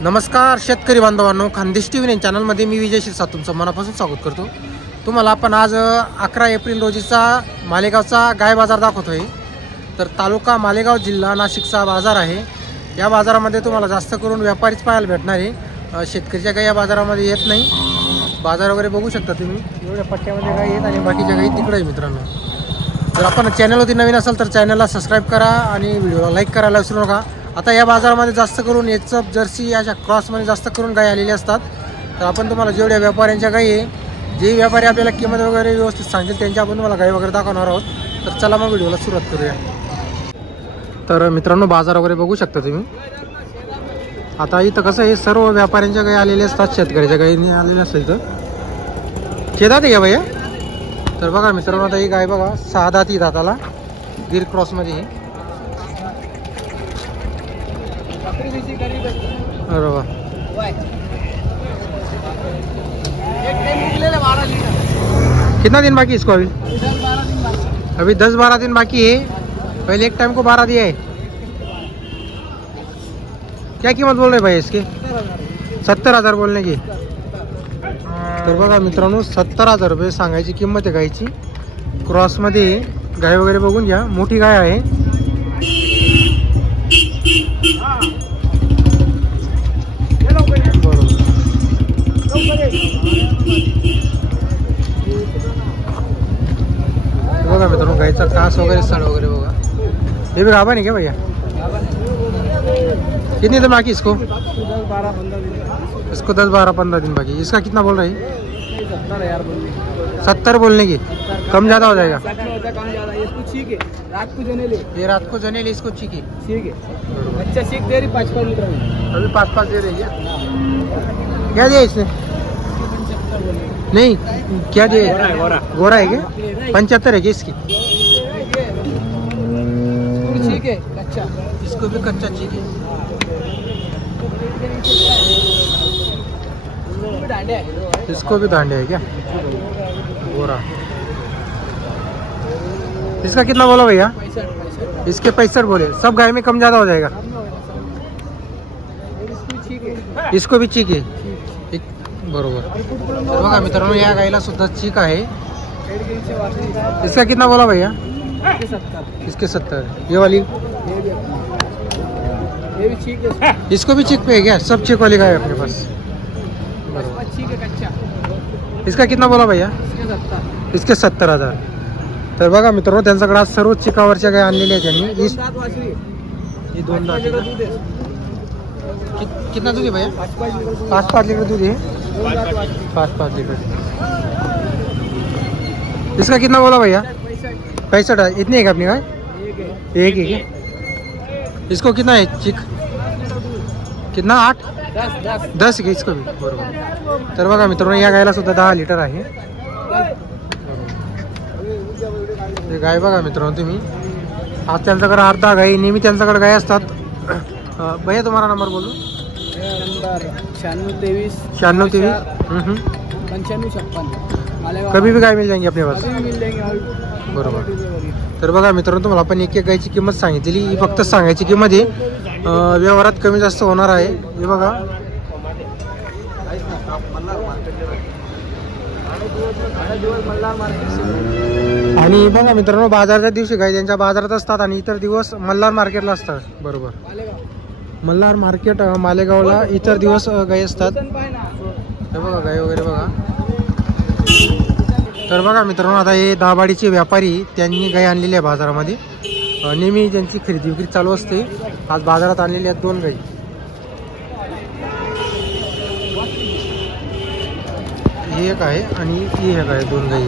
नमस्कार शेतकरी बांधवांनो, खानदेश टीव्ही चॅनलमध्ये मी विजय शिरसाट तुमचं मनापासून स्वागत करतो। तुम्हाला आपण आज 11 एप्रिल रोजीचा मालेगावचा गाय बाजार दाखवतोय। तर तालुका मालेगाव, जिल्हा नाशिकचा बाजार आहे। या बाजारामध्ये तुम्हाला जास्त करून व्यापारीच पाहायला भेटणार आहे। शेतकरीच्या गाय या बाजारामध्ये येत नाही। बाजार वगैरे बघू शकता तुम्ही, एवढ्या पट्ट्यामध्ये गाय आहेत आणि बाकीच्या गाई तिकडे आहे। मित्रांनो, जर आपण चॅनलवरती नवीन असाल तर चॅनलला सबस्क्राईब करा आणि व्हिडिओला लाईक करायला विसरू नका। आता या बाजारामध्ये जास्त करून एचएफ जर्सी अशा क्रॉसमध्ये जास्त करून गाय आलेली असतात। तर आपण तुम्हाला जेवढ्या व्यापाऱ्यांच्या गाई आहे, जे व्यापारी आपल्याला किंमत वगैरे व्यवस्थित सांगतील त्यांच्या आपण तुम्हाला गाय वगैरे दाखवणार आहोत। तर चला मग व्हिडिओला सुरुवात करूया। तर मित्रांनो, बाजार वगैरे बघू शकता तुम्ही। आता इथं कसं आहे, सर्व व्यापाऱ्यांच्या गाय आलेल्या असतात, शेतकऱ्याच्या गायीने आलेल्या असेल तर शेतात आहे भैया। तर बघा मित्रांनो, आता ही गाय बघा 6 दाती दाताला गिर क्रॉसमध्ये आहे। अरे वाह, कितना दिन बाकी इसको? अभी 10-12 दिन बाकी है। पहले एक टाइम को 12 दिया है। क्या कीमत बोल रहे भाई इसके? 70,000 बोलने की। तर बघा मित्रांनो, 70,000 रुपये सांगायची किंमत आहे गायची। क्रॉसमध्ये गाय वगैरे बघून घ्या, मोठी गाय आहे। बघा मित्रांनो, गायचा कास वगैरे सड वगैरे बघा। ये भी गाभा नहीं क्या भैया? कितनी दिन बाकी इसको? 10-12-15 दिन बाकी। इसका कितना बोल रही? 70 बोलने की। कम ज़्यादा हो जाएगा? ये रात को जने ले इसको चीकी। ठीक है, अच्छा सीख दे रही 5-5 लीटर अभी 5-5 दे रही है। क्या दिया इसने? नहीं, क्या दिया? गोरा है क्या? 75 है क्या इसकी? ठीक है, कच्चा। इसको भी कच्चा चाहिए। इसको भी दांडे है क्या? गोरा। इसका कितना बोला भैया? इसके 65 बोले। सब गाय में कम ज्यादा हो जाएगा? इसको भी चीक है बरोबर। तर बघा मित्रांनो, या गायला सुद्धा चीक आहे। इसका कितना बोला भैया? इसके 70। ये वाली? इसको भी चीक पे है क्या? सब चीक वाली गाय है अपने पास। इसका कितना बोला भैया? इसके 70,000। तर बघा मित्रांनो, त्यांच्याकडे आज सर्व चिकावरच्या गाय आणलेल्या आहेत त्यांनी। ये 2 दात। कितना दूध है भैया? 5-5 लीटर दूध है। 5-5 लीटर। इसका कितना बोला भैया? 65। इतनी है क्या अपनी गाय? एक है क्या? इसको कितना है चिक? कितना? 8-10 है इसको भी बरोबर। तर बघा मित्रांनो, या गायला सुद्धा 10 लीटर आहे। गाय बघा मित्रांनो तुम्ही, आज त्यांच्याकडे अर्धा गाई नेहमी त्यांच्याकडे गाय असतात। भैया तुम्हारा नंबर बोलो। 9623 9556। कभी भी गाय मिल जाएंगी अपने पास? बरोबर। तर बघा मित्रांनो, तुम्हाला आपण एक गायची किंमत सांगितली, ही फक्त सांगायची किंमत आहे। व्यवहारात कमी जास्त होणार आहे। हे बघा, आणि बघा मित्रांनो, बाजाराच्या दिवशी गाय त्यांच्या बाजारात असतात आणि इतर दिवस मल्हार मार्केटला असतात। बरोबर, मल्हार मार्केट मालेगावला इतर दिवस गाय असतात। हे बघा गाय वगैरे बघा। तर बघा मित्रांनो, आता हे दाबाडीचे व्यापारी त्यांनी गाय आणलेली आहे बाजारामध्ये। नेहमी त्यांची खरेदी विक्री चालू असते। आज बाजारात आणलेल्या आहेत 2 गाई। ही एक आहे आणि ही एक आहे, 2 गाई।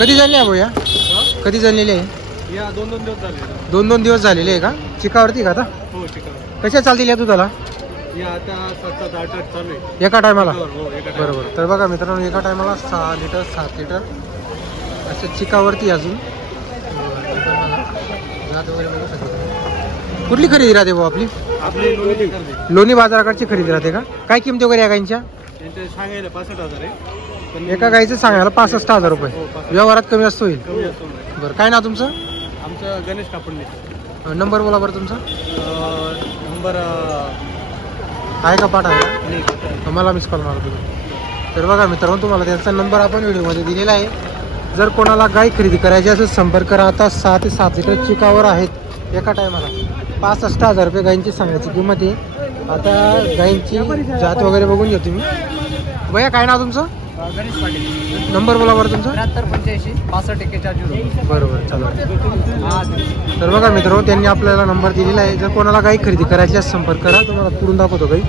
कधी झाली आहे भैया? कधी झालेली आहे? 2-2 दिवस झालेले आहे का? चिकावरती का आता? हो, चिकावर। कशा चालतील या दुधाला? आता 7-8 चालू आहे एका टायमाला? बरोबर। तर बघा मित्रांनो, एका टायमाला 6 लीटर 7 लीटर असं चिकावरती अजून वगैरे बघू शकतो। कुठली खरेदी राहते भाऊ आपली? लोणी बाजाराकडची खरेदी राहते का? काय किमती वगैरे या गायींच्या? सांगायला 65,000 आहे, एका गायीचं सांगायला 65,000 रुपये। व्यवहारात कमी जास्त होईल? बरं, काय नाव तुमचं? आमचं गणेश कापडणे। नंबर बोला बरं तुमचा। नंबर आहे का पाठ आहे का? मला मिस कॉल मारा तुम्ही. तर बघा मित्रांनो, तुम्हाला त्यांचा नंबर आपण व्हिडिओमध्ये दिलेला आहे. जर कोणाला गाय खरेदी करायची असेल संपर्क करा. आता 6 ते 7 लिटर चिकावर आहेत एका टायमाला. 65,000 रुपये गायींची सांगायची किंमत आहे. आता गायींची जात वगैरे बघून घ्या तुम्ही. भैया काय नाव तुमचं? गणेश पाटील. नंबर बोला बरं तुमचा. 7385 65 बरोबर, चालेल. तर बघा मित्रांनो, त्यांनी आपल्याला नंबर दिलेला आहे. जर कोणाला गाई खरेदी करायची असेल संपर्क करा. तुम्हाला पुढून दाखवतो गाई.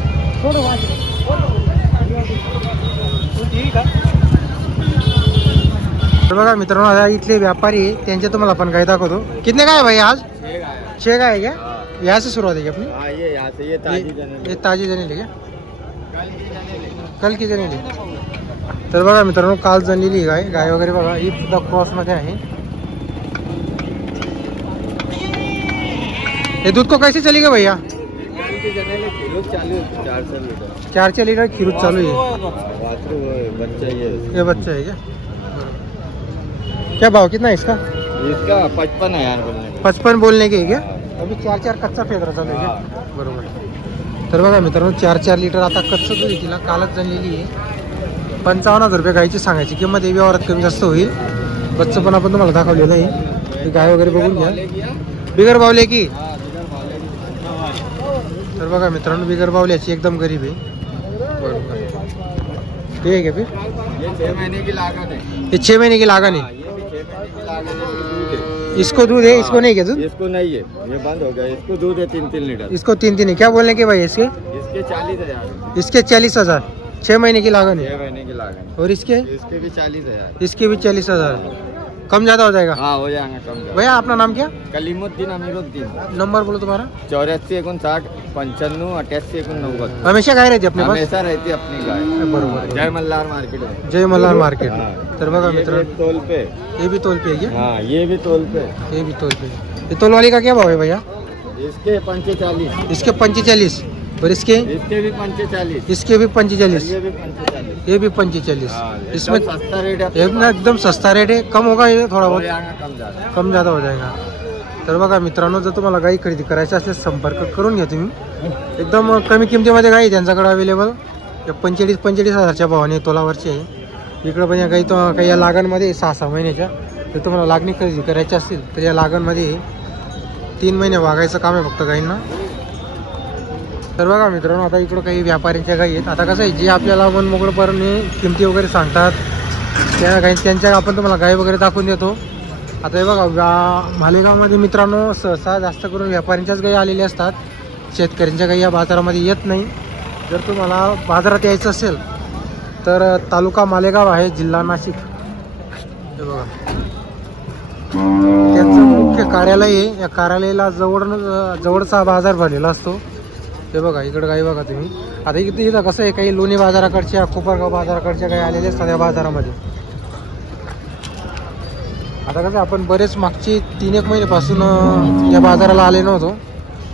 तर बघा मित्रांनो, आता इथले व्यापारी आहे, त्यांच्या तुम्हाला आपण गाय दाखवतो. कितने काय भाई आज? 6 गाय है क्या? यहाँ से शुरुआत है क्या अपनी? ये ताजी जनेली क्या? कल की जनेली. तर बघा मित्रांनो, काल जणलेली गाय वगैरे बघा. ही सुद्धा क्रॉसमध्ये आहे. ये दूध को कैसे चलेगा भैया? 4 लीटर खीरूद चालू है. ये बच्चा है क्या? क्या भाव कितना है इसका? 55 है यार बोलने. 55 बोलने के क्या? अभी 4 कच्चा फेदरा चालू आहे. बरोबर. तर बघा मित्रांनो, 4 लिटर आता कच्चं दूध तिला कालच जणलेली आहे. 55,000 रुपये गायची सांगायची किंमत. व्यवहारात कमी जास्त होईल. बच्चं पण आपण तुम्हाला दाखवलेलं आहे. गाय वगैरे बघून घ्या. बिगर बावले की. तर बघा मित्रांनो, बिगर बावल्याची एकदम गरीब आहे. बरोबर. ठीक है फिर. ये 6 महीने की लागत है. ये 6 महीने की लागन है. इसको दूध है, इसको नहीं क्या दूध? इसको नहीं है, ये बंद हो गया. इसको दूध है 3 लीटर. इसको 3 है. क्या बोलने के भाई इसके? इसके 40,000. इसके 40,000. 6 महीने की लागन है. 6 महीने की लागत. और इसके इसके भी 40,000. इसके भी 40,000. कम ज्यादा हो जाएगा. हाँ हो जाएगा कम. भैया अपना नाम क्या? कलीमुद्दीन अमीरुद्दीन. नंबर बोलो तुम्हारा। 84 59 95 88 89। हमेशा गाय रहते अपने पास? हमेशा रहती अपनी गाय। बरोबर। जय मल्हार मार्केट में। जय मल्हार मार्केट। हाँ। तर बघा ये मित्रांनो, भी तोल पे। ये भी तोल पे है क्या? हाँ ये भी तोल पे। ये भी तोल पे। ये तोल वाली का क्या भाव है भैया? इसके 45। इसके 45 और इसके इसके भी 45। इसके भी 45, ये भी 45। ये भी 45। हाँ, इसमें एकदम सस्ता रेट है। एकदम सस्ता रेट है। कम होगा ये थोड़ा बहुत? कम ज़्यादा हो जाएगा। तर बघा मित्रांनो, जर तुम्हाला गाई खरेदी करायची असेल संपर्क करून घ्या तुम्ही. एकदम कमी किमतीमध्ये गाई त्यांच्याकडे अवेलेबल. 45 हजारच्या भावाने तोलावरची आहे. इकडं पण या गाई तो काही या लागणमध्ये 6-6 महिन्याच्या. जर तुम्हाला लागणी खरेदी करायची असेल तर या लागणमध्ये 3 महिने वागायचं काम आहे फक्त गाईंना. तर बघा मित्रांनो, आता इकडं काही व्यापाऱ्यांच्या गाई आहेत. आता कसं आहे, जे आपल्याला मनमोकळेपणे किमती वगैरे सांगतात त्या गाई त्यांच्या आपण तुम्हाला गाई वगैरे दाखवून देतो. आता हे बघा, मालेगावमध्ये मित्रांनो सहसा जास्त करून व्यापाऱ्यांच्याच गाई आलेल्या असतात. शेतकऱ्यांच्या गाई या बाजारामध्ये येत नाही. जर तुम्हाला बाजारात यायचं असेल तर तालुका मालेगाव आहे, जिल्हा नाशिक. हे बघा, त्यांचं मुख्य कार्यालय आहे. या कार्यालयाला जवळचा बाजार भरलेला असतो. ते बघा इकडं गाई बघा तुम्ही. आता इथं कसं आहे, काही लोणी बाजाराकडच्या, कोपरगाव बाजाराकडच्या काही आलेल्या असतात या बाजारामध्ये. आता कसं आपण बरेच मागचे 3-1 महिन्यापासून या बाजाराला आले नव्हतो.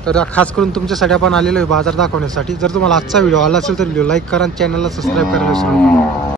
तर खास करून तुमच्यासाठी आपण आलेलो आहे बाजार दाखवण्यासाठी. जर तुम्हाला आजचा व्हिडिओ आला असेल तर व्हिडिओ लाईक करा, चॅनलला सबस्क्राईब करायला विसरू नका.